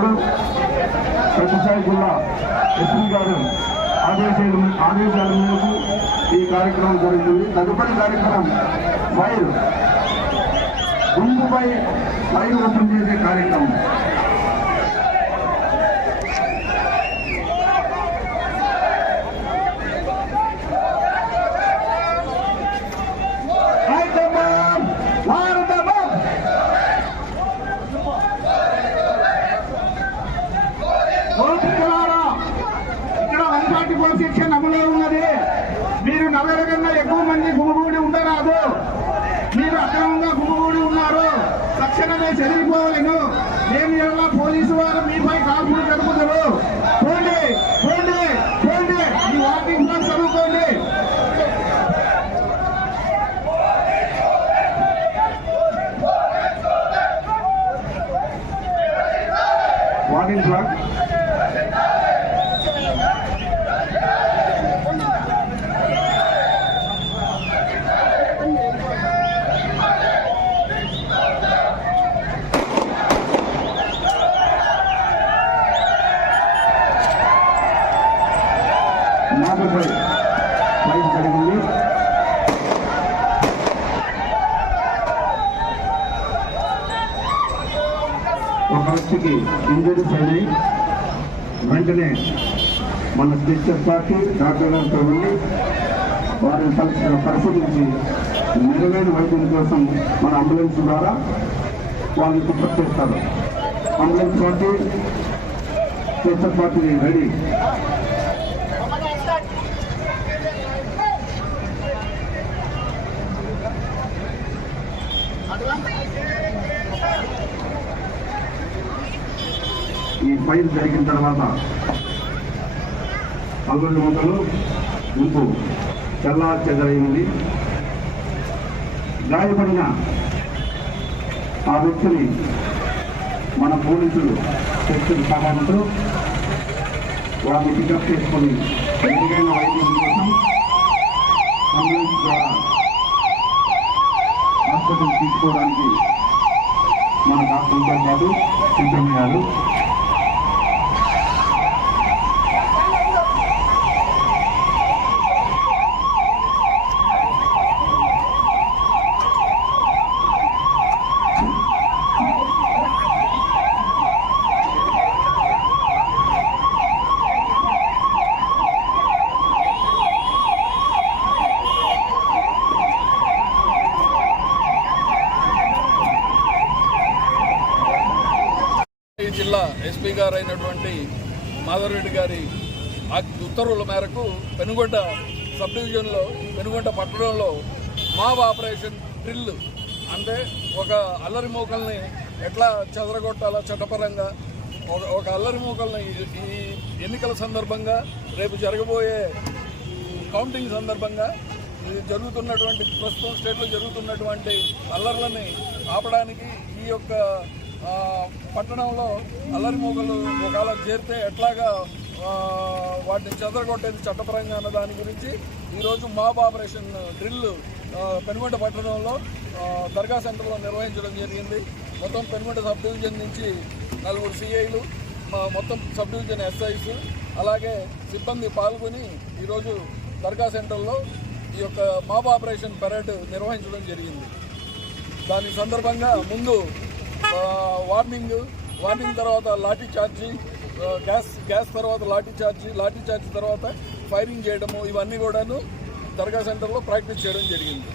అధ్యక్షుడు సత్యసాయి జిల్లా ఎస్పీ గారు ఆదేశాల మేరకు ఈ కార్యక్రమం జరుగుతుంది. తదుపరి కార్యక్రమం గుంపుపై ఫైర్ ఓపెన్ చేసే కార్యక్రమం. సెక్షన్ అమలు ఉన్నది. మీరు 40 కన్నా ఎక్కువ మంది గుమిగూడి ఉండరాదు. మీరు అక్రమంగా గుమిగూడి ఉన్నారు. తక్షణమే చెదిరిపోవాలను. మేము ఎలా పోలీసు వారు మీపై కాల్పులు జరుపుతారు. పోండి పోండి పోండి. ఈ వార్నింగ్ ప్లాన్ చదువుకోండి. వార్నింగ్ ప్లాన్ నాపై ఫైర్ జరిగింది. ఒక వ్యక్తికి ఇంజరీస్ అయినాయి. వెంటనే మన స్పెషల్ పార్టీ డాక్టర్ గారితో వెళ్ళి వారిని పరిశీలించి మెరుగైన వైద్యం కోసం మన అంబులెన్స్ ద్వారా వాళ్ళని సపోర్ట్ చేస్తారు. Ambulance party special party ready. ఈ ఫైర్ జరిగిన తర్వాత పల్గొండ మూతలు గుంపు చల్లా చెదరైంది. గాయపడిన ఆ వ్యక్తిని మన పోలీసులు శక్తుల సహాయంతో వారిని పికప్ చేసుకొని మెరుగైన వైద్యం కోసం అంబులెన్స్ ద్వారా హాస్పిటల్ తీసుకోవడానికి మన డాక్టర్తో పాటు సిద్ధమయ్యారు. జిల్లా ఎస్పీ గారు అయినటువంటి మాధవరెడ్డి గారి ఉత్తర్వుల మేరకు పెనుగొండ సబ్ డివిజన్లో పెనుగొండ పట్టణంలో మాబ్ ఆపరేషన్ డ్రిల్ అంటే ఒక అల్లరి మూకల్ని ఎట్లా చెదరగొట్టాలో చట్టపరంగా ఒక అల్లరి మూకల్ని ఈ ఎన్నికల సందర్భంగా రేపు జరగబోయే కౌంటింగ్ సందర్భంగా జరుగుతున్నటువంటి ప్రస్తుతం స్టేట్లో జరుగుతున్నటువంటి అల్లర్లని ఆపడానికి ఈ యొక్క పట్టణంలో అల్లరి మూకలు ఒకవేళ చేరితే ఎట్లాగా వాటిని చెదరగొట్టేది చట్టపరంగా అన్న దాని గురించి ఈరోజు మాబ్ ఆపరేషన్ డ్రిల్ పెనుగొండ పట్టణంలో దర్గా సెంటర్లో నిర్వహించడం జరిగింది. మొత్తం పెనుగొండ సబ్ డివిజన్ నుంచి 4 సిఐలు, మొత్తం సబ్ డివిజన్ ఎస్ఐస్ అలాగే సిబ్బంది పాల్గొని ఈరోజు దర్గా సెంటర్లో ఈ యొక్క మాబ్ ఆపరేషన్ పెరేడ్ నిర్వహించడం జరిగింది. దాని సందర్భంగా ముందు వార్నింగ్ తర్వాత లాఠీ చార్జీ, గ్యాస్ తర్వాత లాఠీ చార్జీ తర్వాత ఫైరింగ్ చేయడము, ఇవన్నీ కూడాను దర్గా సెంటర్లో ప్రాక్టీస్ చేయడం జరిగింది.